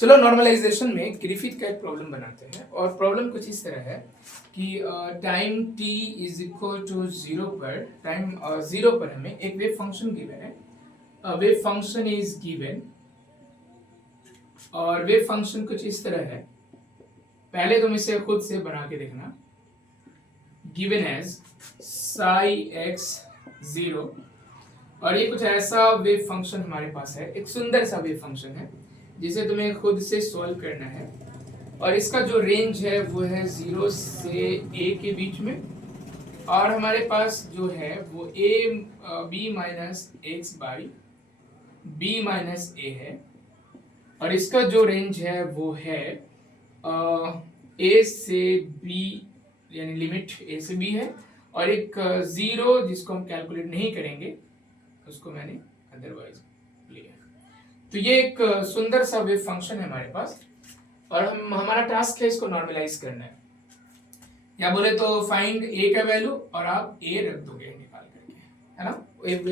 चलो नॉर्मलाइजेशन में ग्रिफिथ का एक प्रॉब्लम बनाते हैं और प्रॉब्लम कुछ इस तरह है कि time t is equal to zero पर टाइम जीरो पर हमें एक वेव फंक्शन गिवन है। वेव फंक्शन इज गिवन और वेव फंक्शन कुछ इस तरह है। पहले तुम इसे खुद से बना के देखना। Given as psi x zero और ये कुछ ऐसा वेव फंक्शन हमारे पास है, एक सुंदर सा वेव फंक्शन है जिसे तुम्हें खुद से सॉल्व करना है और इसका जो रेंज है वो है 0 से a के बीच में और हमारे पास जो है वो b minus x by b minus a है और इसका जो रेंज है वो है a से b यानी लिमिट a से b है और एक जीरो जिसको हम कैलकुलेट नहीं करेंगे उसको मैंने अदरवाइज लिया। तो ये एक सुंदर सा वेव फंक्शन है हमारे पास और हमारा टास्क है इसको नॉर्मलाइज करना है, या बोले तो फाइंड a का वैल्यू और आप a रख दोगे निकाल करके, है ना। एक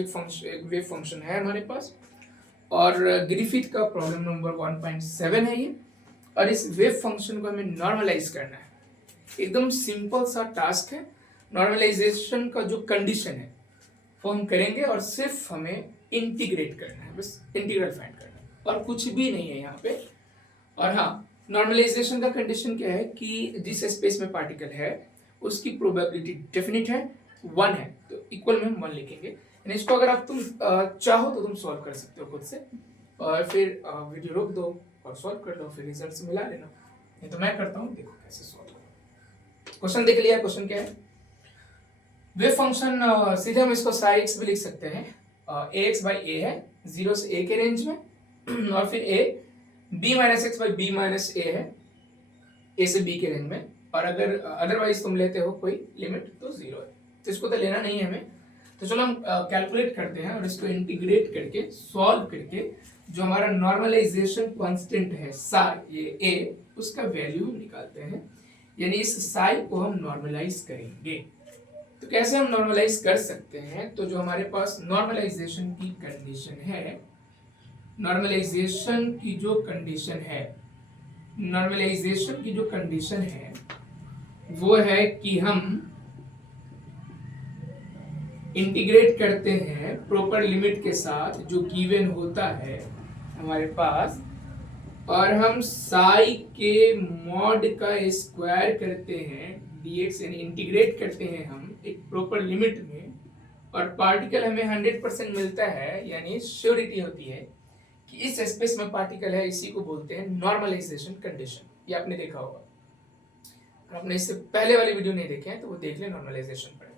वेव फंक्शन है हमारे पास और ग्रिफिथ का प्रॉब्लम नंबर 1.7 है ये और इस वेव फंक्शन को हमें नॉर्मलाइज करना है। एकदम सिंपल सा टास्क है। नॉर्मलाइजेशन का जो कंडीशन है वो हम करेंगे और सिर्फ हमें इंटीग्रेट करना है, बस इंटीग्रल फाइंड करना है और कुछ भी नहीं है यहाँ पे। और हाँ, नॉर्मलाइजेशन का कंडीशन क्या है कि जिस स्पेस में पार्टिकल है उसकी प्रोबेबिलिटी डेफिनिट है, 1 है, तो इक्वल में हम 1 लिखेंगे। यानी इसको अगर आप तुम चाहो तो तुम सॉल्व कर सकते हो खुद से और फिर वीडियो रोक दो और सॉल्व कर लो, फिर रिजल्ट मिला लेना। नहीं तो मैं करता हूँ, देखो कैसे सॉल्व करो। क्वेश्चन देख लिया। क्वेश्चन क्या है? वेव फंक्शन सीधे हम इसको साई एक्स भी लिख सकते हैं। ए एक्स बाई ए है 0 से a के रेंज में और फिर a b minus x by b minus a है a से b के रेंज में और अगर अदरवाइज तुम लेते हो कोई लिमिट तो 0 है, तो इसको तो लेना नहीं है हमें। तो चलो हम कैलकुलेट करते हैं और इसको इंटीग्रेट करके सॉल्व करके जो हमारा नॉर्मलाइजेशन कांस्टेंट है साई ये a उसका वैल्यू निकालते हैं, यानी इस साई को हम नॉर्मलाइज करेंगे। तो कैसे हम नॉर्मलाइज कर सकते हैं? तो जो हमारे पास नॉर्मलाइजेशन की कंडीशन है, नॉर्मलाइजेशन की जो कंडीशन है वो है कि हम इंटीग्रेट करते हैं प्रॉपर लिमिट के साथ जो गिवन होता है हमारे पास और हम साई के मॉड का स्क्वायर करते हैं dx, यानी इंटीग्रेट करते हैं हम एक प्रॉपर लिमिट में और पार्टिकल हमें 100% मिलता है, यानी श्योरिटी होती है कि इस स्पेस में पार्टिकल है। इसी को बोलते हैं नॉर्मलाइजेशन कंडीशन। ये आपने देखा होगा, अगर आपने इससे पहले वाले वीडियो नहीं देखे हैं तो वो देख ले, नॉर्मलाइजेशन पर।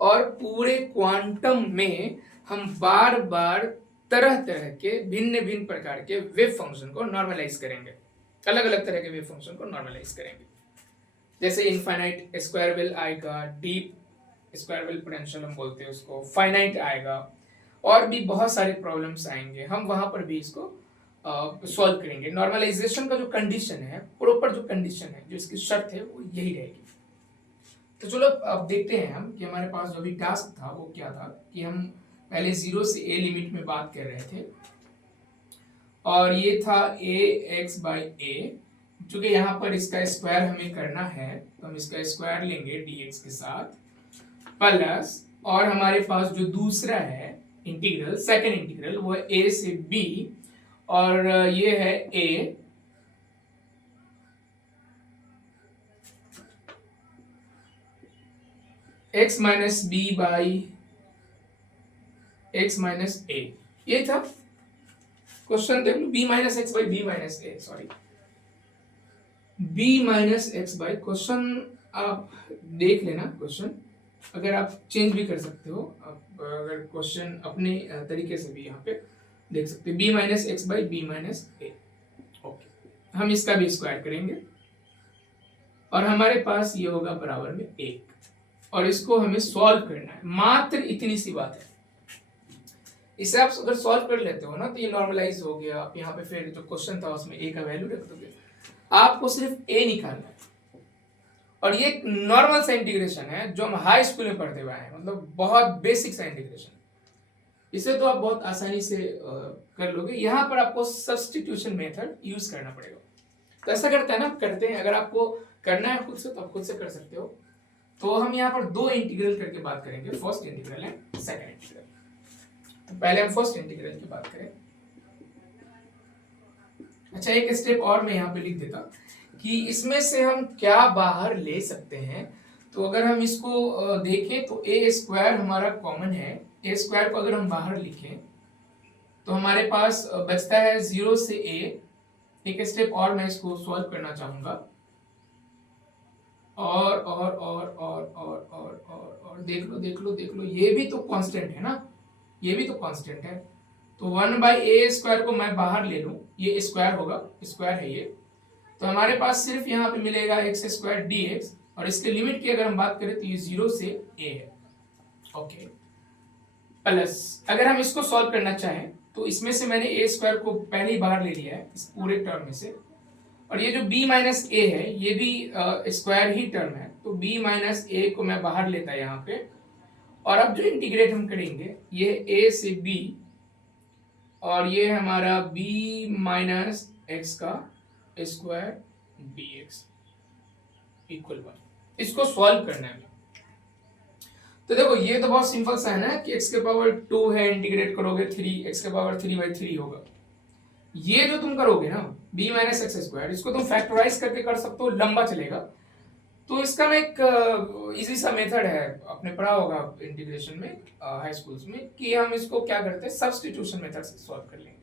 और पूरे क्वांटम में हम बार बार तरह तरह के भिन्न भिन्न प्रकार के वेव फंक्शन को नॉर्मलाइज करेंगे, अलग अलग तरह के वेव फंक्शन को नॉर्मलाइज करेंगे। जैसे इनफाइनाइट स्क्वायर वेल आएगा, डीप स्क्वायर वेल पोटेंशियल हम बोलते हैं उसको, फाइनाइट आएगा और भी बहुत सारे प्रॉब्लम्स आएंगे, हम वहां पर भी इसको सॉल्व करेंगे। नॉर्मलाइजेशन का जो कंडीशन है, प्रॉपर जो कंडीशन है, जो इसकी शर्त है वो यही रहेगी। तो चलो अब देखते हैं हम कि हमारे पास जो भी टास्क था वो क्या था कि हम पहले 0 से a लिमिट में बात कर रहे थे और ये था a x बाई a, चूंकि यहाँ पर इसका स्क्वायर हमें करना है तो हम इसका स्क्वायर लेंगे dx के साथ प्लस, और हमारे पास जो दूसरा है इंटीग्रल, सेकंड इंटीग्रल, वो है a से b और ये है a x minus b by x minus a। ये था क्वेश्चन। देख लो, b minus x by b minus a, sorry b minus x by, question आप देख लेना। क्वेश्चन अगर आप चेंज भी कर सकते हो, आप अगर क्वेश्चन अपने तरीके से भी यहाँ पे देख सकते हो, b minus x by b minus a. Okay, हम इसका भी स्क्वायर करेंगे और हमारे पास ये होगा बराबर में 1 और इसको हमें सॉल्व करना है। मात्र इतनी सी बात है। इसे आप अगर सॉल्व कर लेते हो ना तो ये नॉर्मलाइज हो गया। आप यहाँ पे फिर जो क्वेश्चन था उसमें a का वैल्यू रख दोगे, आपको सिर्फ a निकालना है। और ये एक नॉर्मल सा इंटीग्रेशन है जो हम हाई स्कूल में पढ़ते हुए आए हैं, मतलब बहुत बेसिक सा इंटीग्रेशन। इसे तो आप बहुत आसानी से कर लोगे। यहाँ पर आपको सब्स्टिट्यूशन मेथड यूज करना पड़ेगा। तो ऐसा करते हैं, अगर आपको करना है खुद से तो आप खुद से कर सकते हो। तो हम यहाँ पर दो इंटीग्रल करके बात करेंगे, first integral and second integral. तो पहले हम फर्स्ट इंटीग्रल की बात करें। अच्छा, एक स्टेप और मैं यहाँ पे लिख देता कि इसमें से हम क्या बाहर ले सकते हैं। तो अगर हम इसको देखें तो ए स्क्वायर हमारा कॉमन है। ए स्क्वायर को अगर हम बाहर लिखें तो हमारे पास बचता है 0 से ए। एक स्टेप और मैं इसको सॉल्व करना चाहूंगा। और देख लो ये भी तो कांस्टेंट है ना, ये भी तो कांस्टेंट है। तो 1/a² को मैं बाहर ले लूं, ये स्क्वायर होगा, स्क्वायर है ये। तो हमारे पास सिर्फ यहाँ पे मिलेगा x² dx, और इसके लिमिट की अगर हम बात करें तो ये 0 से a है। ओके, प्लस अगर हम इसको सॉल्व करना चाहें तो इसमें से मैंने a² को पहले ही बाहर ले लिया है इस पूरे टर्म में से, और ये जो b माइनस a है ये भी स्क्वायर ही टर्म है। तो b माइनस a को मैं बाहर लेता यहाँ पे, और अब जो इंटीग्रेट हम करेंगे ये a से b, और ये हमारा b माइनस x का स्क्वायर dx इक्वल 1। इसको सॉल्व करना है। तो देखो ये तो बहुत सिंपल सा है ना कि x के पावर 2 है, इंटीग्रेट करोगे 3, x के पावर 3/3 होगा। ये जो तुम करोगे ना b माइनस एक्स स्क्वायर, इसको तुम फैक्टराइज करके कर सकते हो, लंबा चलेगा। तो इसका ना एक इजी सा मेथड है, आपने पढ़ा होगा इंटीग्रेशन में हाई स्कूल्स में, कि हम इसको क्या करते हैं, सब्स्टिट्यूशन मेथड से सॉल्व कर लेंगे।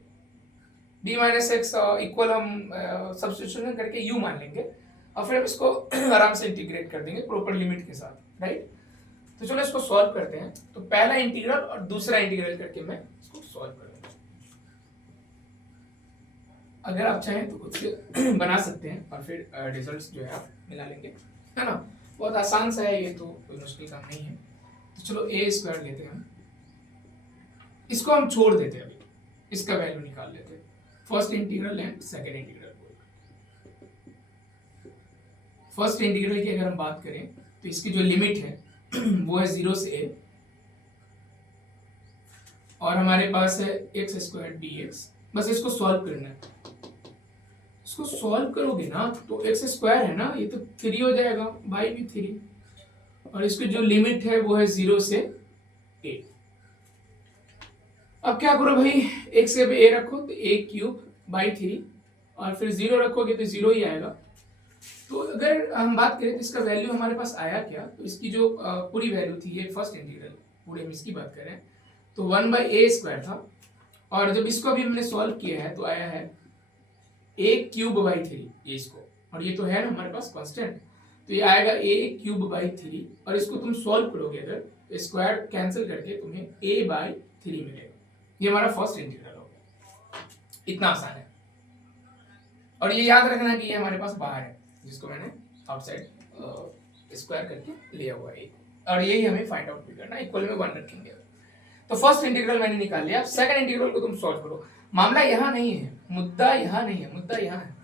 b माइनस एक्स इक्वल हम सब्स्टिट्यूशन करके u मान लेंगे, और फिर हम इसको आराम से इंटीग्रेट कर देंगे प्रॉपर लिमिट के साथ, राइट। तो चलो इसको सॉल्व करते हैं। तो पहला इंटीग्रल और दूसरा इंटीग्रल करके मैं इसको सॉल्व कर दूंगा। अगर आप चाहें तो खुद से बना सकते हैं और फिर रिजल्ट्स जो है आप मिला लेंगे, है ना। बहुत आसान सा है ये, तो कोई मुश्किल काम नहीं है। तो चलो a² लेते हैं हम, इसको हम छोड़ देते हैं, अभी इसका वैल्यू निकाल लेते हैं, first integral and second integral. First integral की अगर हम बात करें तो इसकी जो लिमिट है वो है 0 से a, और हमारे पास है x² dx। बस इसको सॉल्व करना है। इसको सॉल्व करोगे ना तो x² है ना, ये तो 3 हो जाएगा, y भी 3, और इसकी जो लिमिट है वो है 0 से a। अब क्या करो भाई, x के पे a रखो तो a³/3, और फिर 0 रखोगे तो 0 ही आएगा। तो अगर हम बात करें तो इसका वैल्यू हमारे पास आया क्या, तो इसकी जो पूरी वैल्यू थी, ये फर्स्ट इंटीग्रल पूरे हम इसकी बात करें तो 1/a² था, और जब इसको अभी हमने सॉल्व किया है तो आया है a³/3, ये इसको, और ये तो है ना हमारे पास कांस्टेंट, तो ये आएगा a³/3, और इसको तुम सॉल्व करोगे अगर तो स्क्वायर कैंसिल करके तुम्हें a/3 मिलेगा। ये हमारा फर्स्ट इंटीग्रल होगा। इतना आसान है, और ये याद रखना कि ये हमारे पास बाहर है, जिसको मैंने आउटसाइड स्क्वायर करके लिया हुआ है, और यही हमें फाइंड आउट भी करना, इक्वल में 1 रखेंगे। तो फर्स्ट इंटीग्रल मैंने निकाल लिया। अब सेकंड इंटीग्रल को तुम सॉल्व करो। मामला यहाँ नहीं है, मुद्दा यहाँ नहीं है, मुद्दा यहाँ है।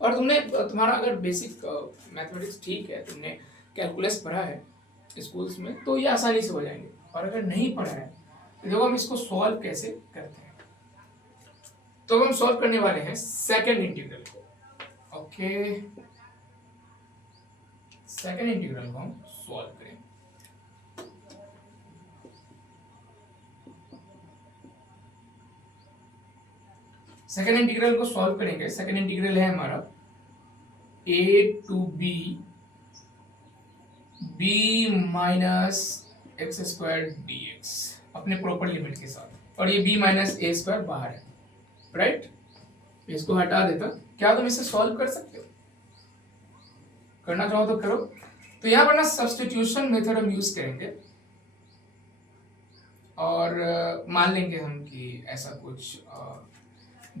और तुम्हारा अगर बेसिक मैथमेटिक्स ठीक है, तुमने कैलकुलस पढ़ा है स्कूल्स में, तो ये आसानी से हो जाएंगे। और अगर नहीं पढ़ा है तो देखो हम इसको सॉल्व कैसे करते हैं। तो हम सॉल्व करने वाले हैं सेकंड इंटीग्रल को। ओके, सेकंड इंटीग्रल को हम सॉल्व करें। सेकंड इंटीग्रल को सॉल्व करेंगे। सेकंड इंटीग्रल है हमारा a to b minus x² dx अपने प्रॉपर लिमिट के साथ, और ये b माइनस a² बाहर है, राइट। इसको हटा देता। क्या तुम इसे सॉल्व कर सकते हो? करना चाहो तो करो। तो यहाँ पर ना सब्स्टिट्यूशन मेथड हम यूज करेंगे, और मान लेंगे हम कि ऐसा कुछ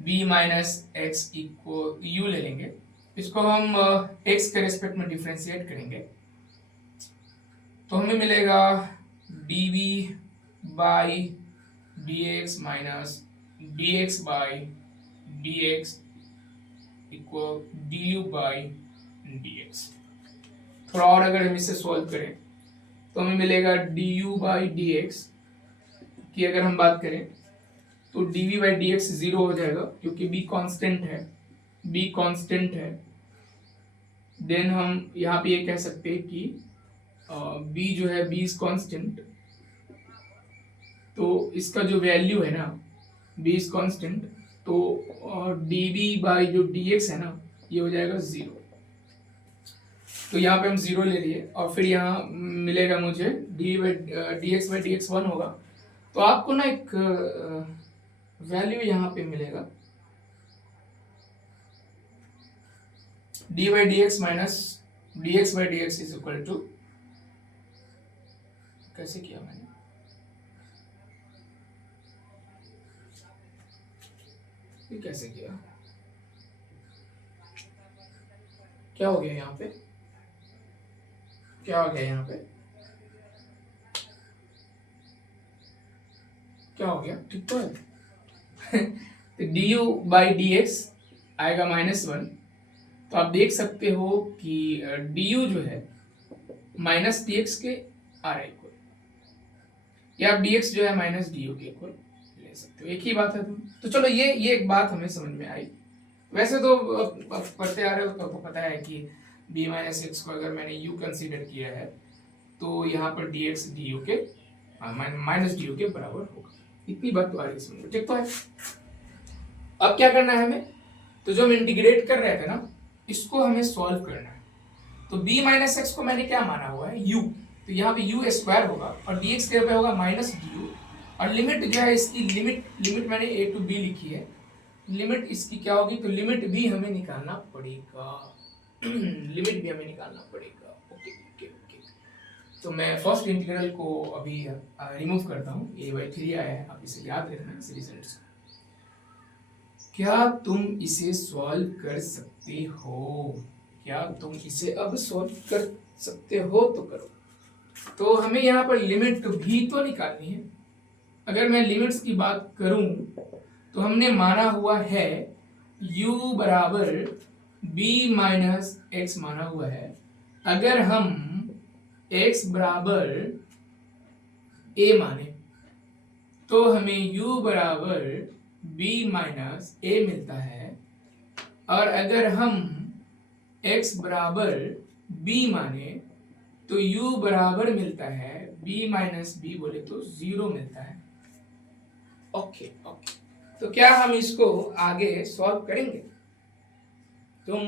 b minus x equal u ले लेंगे। इसको हम x के रेस्पेक्ट में डिफरेंशिएट करेंगे, तो हमें मिलेगा dv by dx minus dx by dx equal du by dx। थोड़ा और अगर हम इसे सॉल्व करें तो हमें मिलेगा du बाई dx की अगर हम बात करें तो dv by d x zero हो जाएगा क्योंकि b कांस्टेंट है, b कांस्टेंट है। देन हम यहाँ पे ये कह सकते हैं कि b जो है b इज कांस्टेंट, तो इसका जो वैल्यू है ना b इज कांस्टेंट, तो dv बाई जो dx है ना ये हो जाएगा जीरो। तो यहाँ पे हम जीरो ले लिए और फिर यहाँ मिलेगा मुझे d x by d x one होगा। तो आपको ना एक वैल्यू यहाँ पे मिलेगा d by d x minus d x by d x is equal to, कैसे किया मैंने, ये कैसे किया, क्या हो गया यहाँ पे, क्या हो गया यहाँ पे, क्या हो गया, ठीक तो है। तो D you by d x आएगा -1। तो आप देख सकते हो कि डी यू जो है माइनस डी एक्स के आ रहा है इक्वल, या आप डी एक्स जो है माइनस डी यू के इक्वल ले सकते हो, एक ही बात है। तो चलो ये एक बात हमें समझ में आई। वैसे तो पढ़ते आ रहे हो तो आपको पता है कि b माइनस एक्स को अगर मैंने u कंसीडर किया है तो यहाँ पर dx du के माइनस du के बराबर होगा, इतनी बात तो आ रही समझ, ठीक तो है। अब क्या करना है हमें, तो जो हम इंटीग्रेट कर रहे थे ना इसको हमें सॉल्व करना है। तो b माइनस एक्स को मैंने क्या माना हुआ है u, तो यहाँ पे u स्क्वायर होगा और dx के पे होगा माइनस du, और लिमिट जो है इसकी लिमिट मैंने a टू b लिखी है, लिमिट इसकी क्या होगी, तो लिमिट भी हमें निकालना पड़ेगा, लिमिट भी हमें निकालना पड़ेगा। ओके ओके ओके, तो मैं फर्स्ट इंटीग्रल को अभी रिमूव करता हूँ, a बाई 3 आया है, आप इसे याद रखना इस रिजल्ट। क्या तुम इसे सॉल्व कर सकते हो, क्या तुम इसे अब सॉल्व कर सकते हो, तो करो। तो हमें यहाँ पर लिमिट भी तो निकालनी है। अगर मैं लिमिट्स की बात करूं तो हमने माना हुआ है u बराबर b माइनस एक्स माना हुआ है। अगर हम x बराबर a माने तो हमें u बराबर b माइनस a मिलता है, और अगर हम x बराबर b माने तो u बराबर मिलता है b माइनस b, बोले तो 0 मिलता है। ओके ओके, तो क्या हम इसको आगे सॉल्व करेंगे। तुम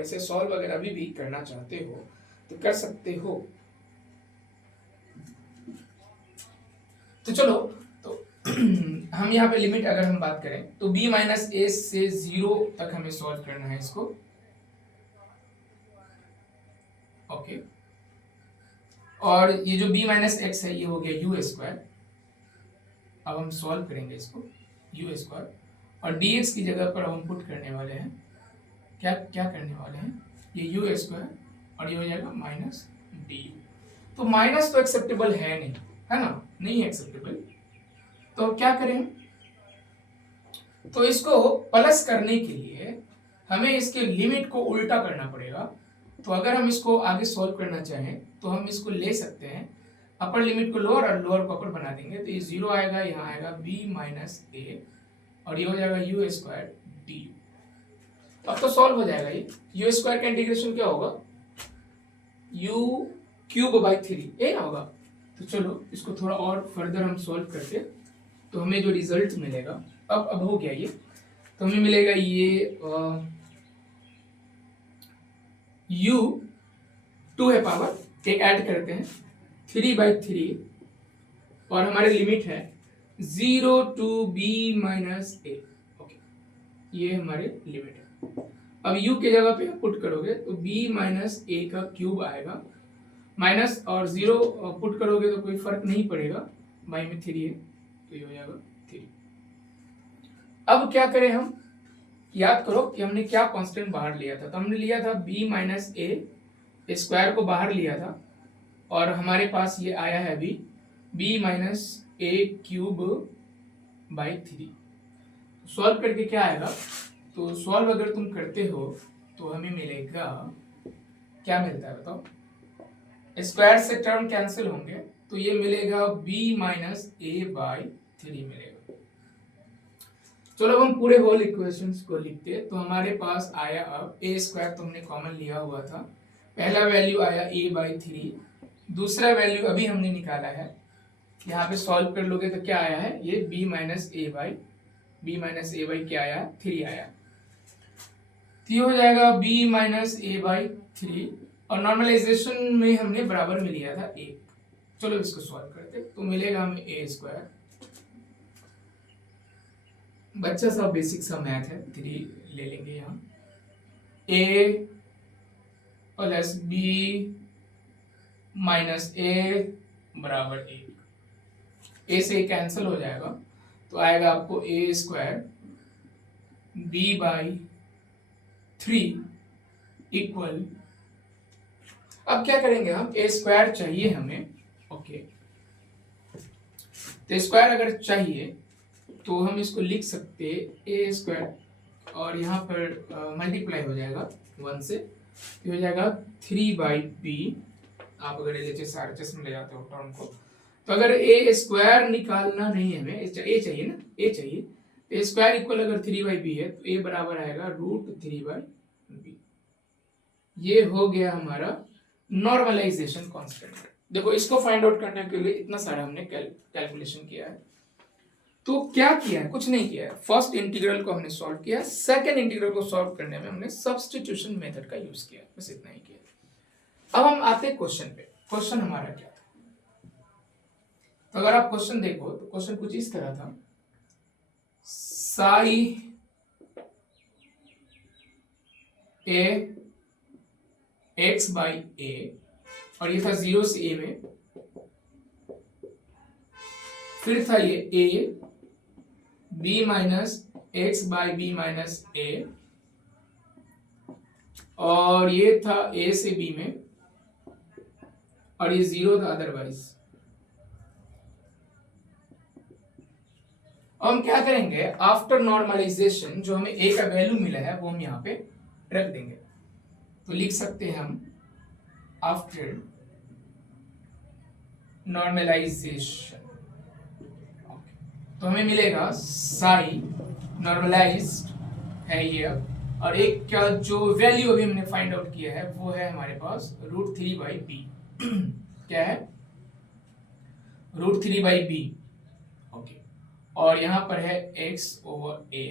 इसे सॉल्व अगर अभी भी करना चाहते हो तो कर सकते हो। तो चलो, तो हम यहाँ पे लिमिट अगर हम बात करें तो b माइनस ए से 0 तक हमें सॉल्व करना है इसको। ओके, और ये जो b माइनस एक्स है ये हो गया यू स्क्वायर। अब हम सॉल्व करेंगे इसको यू स्क्वायर, और dx की जगह पर हम पुट करने वाले हैं, क्या करने वाले हैं, ये यू स्क्वायर और ये हो जाएगा माइनस डी यू। तो माइनस तो एक्सेप्टेबल है नहीं, है ना, नहीं है एक्सेप्टेबल। तो क्या करें, तो इसको प्लस करने के लिए हमें इसके लिमिट को उल्टा करना पड़ेगा। तो अगर हम इसको आगे सॉल्व करना चाहें तो हम इसको ले सकते हैं, अपर लिमिट को लोअर और लोअर को अपर बना देंगे। तो ये 0 आएगा, यहाँ आएगा b माइनस ए और ये हो जाएगा यू स्क्वायर डी यू। तो अब तो सॉल्व हो जाएगा ये। यू स्क्वायर का इंटीग्रेशन क्या होगा, यू क्यूब बाई 3 ये ना होगा। तो चलो इसको थोड़ा और फर्दर हम सॉल्व करते, तो हमें जो रिजल्ट मिलेगा, अब हो गया ये, तो हमें मिलेगा ये u 2 है पावर, एक ऐड करते हैं 3/3, और हमारी लिमिट है 0 to b minus a. Okay, ये हमारे लिमिट है। अब u के जगह पे पुट करोगे तो b माइनस ए का क्यूब आएगा, माइनस और 0 पुट करोगे तो कोई फर्क नहीं पड़ेगा, बाई में 3 है तो ये हो जाएगा 3। अब क्या करें हम, याद करो कि हमने क्या कांस्टेंट बाहर लिया था। तो हमने लिया था b माइनस ए स्क्वायर को बाहर लिया था, और हमारे पास ये आया है अभी b minus A cube by 3। Solve करके क्या आएगा, तो सॉल्व अगर तुम करते हो तो हमें मिलेगा, क्या मिलता है बताओ, स्क्वायर से टर्म कैंसिल होंगे तो ये मिलेगा b माइनस ए बाई 3 मिलेगा। चलो अब हम पूरे होल इक्वेशंस को लिखते हैं। तो हमारे पास आया अब ए स्क्वायर, तो हमने कॉमन लिया हुआ था, पहला वैल्यू आया a/3, दूसरा वैल्यू अभी हमने निकाला है, यहाँ पे सॉल्व कर लोगे तो क्या आया है, ये b माइनस ए बाई क्या आया, 3 आया। तो ये हो जाएगा b माइनस ए बाई 3, और नॉर्मलाइजेशन में हमने बराबर में लिया था 1। चलो इसको सॉल्व करते, तो मिलेगा हमें ए स्क्वायर, बच्चा सा बेसिक सा मैथ है, 3 ले लेंगे यहाँ, a प्लस b माइनस ए बराबर 1, a से कैंसिल हो जाएगा, तो आएगा आपको ए स्क्वायर b बाई 3 इक्वल, अब क्या करेंगे हम, ए स्क्वायर चाहिए हमें, ओके, तो स्क्वायर अगर चाहिए तो हम इसको लिख सकते ए स्क्वायर, और यहाँ पर मल्टीप्लाई हो जाएगा 1 से, तो हो जाएगा 3/b, आप अगर एलएचएस आरएचएस में ले जाते हो टर्म को, तो अगर ए स्क्वायर निकालना नहीं है हमें, ए चाहिए ना, ए चाहिए, तो ए स्क्वायर इक्वल अगर 3/b है, तो ए बराबर आएगा √3/b। ये हो गया हमारा नॉर्मलाइजेशन कांस्टेंट। देखो इसको फाइंड आउट करने के लिए इतना सारा हमने कैलकुलेशन किया है, तो क्या किया है, कुछ नहीं किया है। फर्स्ट इंटीग्रल को हमने सॉल्व किया, सेकंड इंटीग्रल को सॉल्व करने में हमने सब्स्टिट्यूशन मेथड का यूज किया, बस इतना ही किया। अब हम आते हैं क्वेश्चन पे। क्वेश्चन हमारा क्या था, तो अगर आप क्वेश्चन देखो तो क्वेश्चन कुछ इस तरह था, साई ए x बाई ए, और ये था 0 से a में, फिर था ये a b minus x by b minus a, और ये था a से b में, और ये 0 था अदरवाइज। अब हम क्या करेंगे, आफ्टर नॉर्मलाइजेशन जो हमें a का वैल्यू मिला है वो हम यहाँ पे रख देंगे, तो लिख सकते हैं हम आफ्टर नॉर्मलाइजेशन, तो हमें मिलेगा साई नॉर्मलाइज्ड है ये, और एक का जो वैल्यू अभी हमने फाइंड आउट किया है वो है हमारे पास √3/b। क्या है, √3/b, ओके, और यहां पर है x/a,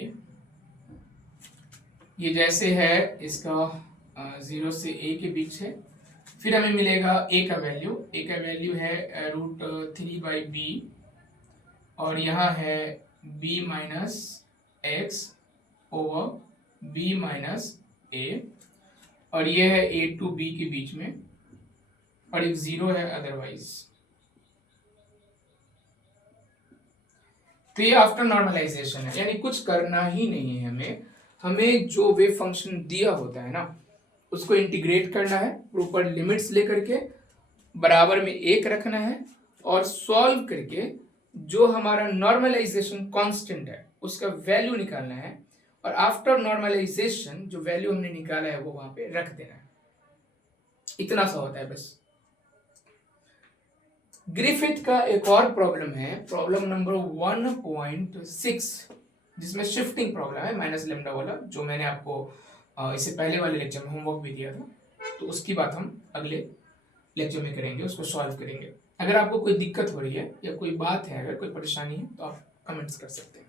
ये जैसे है इसका 0 से a के बीच है। फिर हमें मिलेगा a का वैल्यू है √3/b, और यहाँ है b minus x over b minus a, और ये है a to b के बीच में, और एक 0 है अदरवाइज। तो ये आफ्टर नॉर्मलाइजेशन है, यानी कुछ करना ही नहीं है हमें जो वेव फंक्शन दिया होता है ना उसको इंटीग्रेट करना है, ऊपर लिमिट्स लेकर के बराबर में 1 रखना है, और सॉल्व करके जो हमारा नॉर्मलाइजेशन कांस्टेंट है उसका वैल्यू निकालना है, और आफ्टर नॉर्मलाइजेशन जो वैल्यू हमने निकाला है वो वहां पे रख देना है। इतना सा होता है बस। ग्रिफिथ का एक और प्रॉब्लम है, प्रॉब्लम नंबर 1.6, जिसमें शिफ्टिंग प्रॉब्लम है माइनस लेमडा वाला, जो मैंने आपको इससे पहले वाले लेक्चर में होमवर्क भी दिया था, तो उसकी बात हम अगले लेक्चर में करेंगे, उसको सॉल्व करेंगे। अगर आपको कोई दिक्कत हो रही है या कोई बात है, अगर कोई परेशानी है, तो आप कमेंट्स कर सकते हैं।